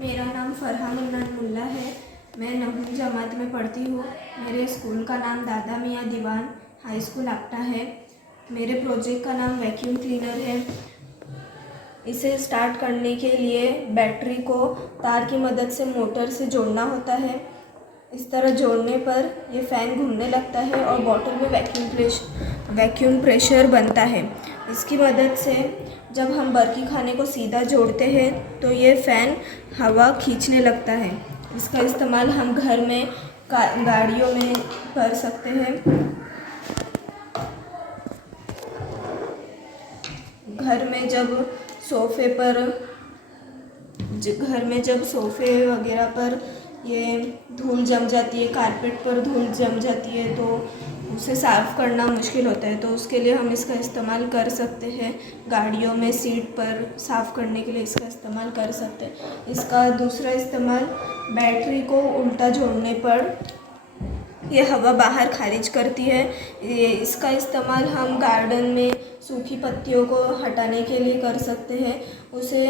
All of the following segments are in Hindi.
मेरा नाम फरहा मन्नान मुल्ला है। मैं 9वीं जमात में पढ़ती हूँ। मेरे स्कूल का नाम दादा मियाँ दीवान हाई स्कूल आपटा है। मेरे प्रोजेक्ट का नाम वैक्यूम क्लीनर है। इसे स्टार्ट करने के लिए बैटरी को तार की मदद से मोटर से जोड़ना होता है। इस तरह जोड़ने पर ये फ़ैन घूमने लगता है और बॉटल में वैक्यूम प्रेशर बनता है। इसकी मदद से जब हम बर्की खाने को सीधा जोड़ते हैं तो ये फ़ैन हवा खींचने लगता है। इसका इस्तेमाल हम घर में गाड़ियों में कर सकते हैं। घर में जब सोफ़े वगैरह पर ये धूल जम जाती है, कारपेट पर धूल जम जाती है तो उसे साफ़ करना मुश्किल होता है, तो उसके लिए हम इसका इस्तेमाल कर सकते हैं। गाड़ियों में सीट पर साफ़ करने के लिए इसका इस्तेमाल कर सकते हैं। इसका दूसरा इस्तेमाल बैटरी को उल्टा जोड़ने पर यह हवा बाहर खारिज करती है। इसका इस्तेमाल हम गार्डन में सूखी पत्तियों को हटाने के लिए कर सकते हैं। उसे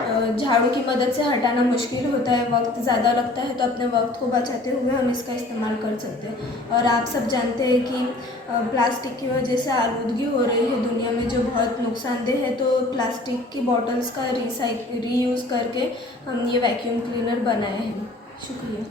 झाड़ू की मदद से हटाना मुश्किल होता है, वक्त ज़्यादा लगता है, तो अपने वक्त को बचाते हुए हम इसका इस्तेमाल कर सकते हैं। और आप सब जानते हैं कि प्लास्टिक की वजह से आलूदगी हो रही है दुनिया में, जो बहुत नुकसानदेह है। तो प्लास्टिक की बॉटल्स का रीयूज़ करके हम ये वैक्यूम क्लीनर बनाए हैं। शुक्रिया।